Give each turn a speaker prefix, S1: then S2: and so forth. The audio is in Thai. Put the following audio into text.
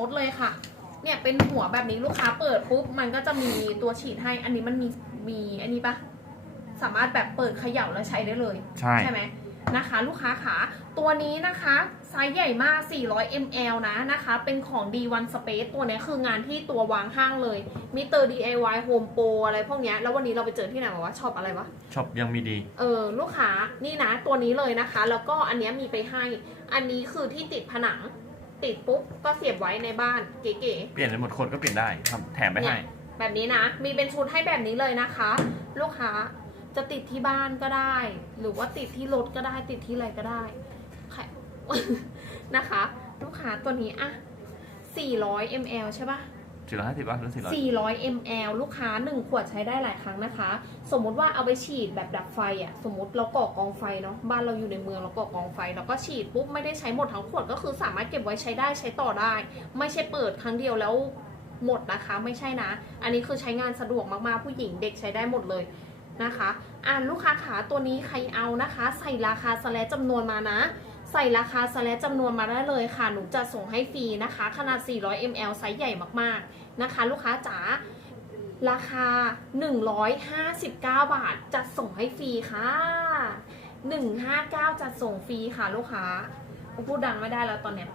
S1: มติเลยค่ะ เนี่ยเป็นหัวแบบนี้ลูกค้าเปิดปุ๊บมันก็จะมีตัวฉีดให้ อันนี้มันมีมีอันนี้ปะสามารถแบบเปิดเขย่าแล้วใช้ได้เลย
S2: ใช่
S1: ไหมนะคะ ลูกค้าขาตัวนี้นะคะไซส์ใหญ่มาก 400 ml นะนะคะ เป็นของ D1 Space ตัวนี้คืองานที่ตัววางห้างเลยมิเตอร์ DIY Home Pro อะไรพวกเนี้ยแล้ววันนี้เราไปเจอที่ไหนมาวะชอบอะไรวะ
S2: ช็อปยังมีดี
S1: เออลูกค้านี่นะตัวนี้เลยนะคะ แล้วก็อันเนี้ยมีไปให้ อันนี้คือที่ติดผนัง ติดปุ๊บก็เสียบไว้ในบ้านเก๋
S2: เปลี่ยนในหมดคนก็เปลี่ยนได้ทำแถม
S1: ๆ
S2: ไป
S1: เนี่
S2: ให้
S1: ยแบบนี้นะ มีเป็นชุดให้แบบนี้เลยนะคะ ลูกค้าจะติดที่บ้านก็ได้ หรือว่าติดที่รถก็ได้ ติดที่อะไรก็ได้ใคร นะคะ ลูกค้าตัวนี้อะ400 ml ใช่ปะ
S2: สี่ร้อยห้าสิบป่ะหรือสี่ร้อย
S1: 400 ml ลูกค้า 1 ขวดใช้ได้หลายครั้งนะคะ สมมุติว่าเอาไปฉีดแบบดับไฟอะ สมมติเราก่อกองไฟเนาะ บ้านเราอยู่ในเมืองเราก่อกองไฟแล้วก็ฉีดปุ๊บไม่ได้ใช้หมดทั้งขวดก็คือสามารถเก็บไว้ใช้ได้ใช้ต่อได้ ไม่ใช่เปิดครั้งเดียวแล้วหมดนะคะ ไม่ใช่นะ อันนี้คือใช้งานสะดวกมากๆ ผู้หญิงเด็กใช้ได้หมดเลยนะคะ อ่านลูกค้าขาตัวนี้ใครเอานะคะ ใส่ราคาสแลดจำนวนมานะ ใส่ราคาสแลตจำนวนมาได้เลยค่ะ หนูจะส่งให้ฟรีนะคะ ขนาด 400 ml ไซส์ใหญ่มากๆนะคะ ลูกค้าจ๋าราคา 159 บาทจะส่งให้ฟรีค่ะ 159 จะส่งฟรีค่ะลูกค้าพูดดังไม่ได้แล้วตอนเนี้ย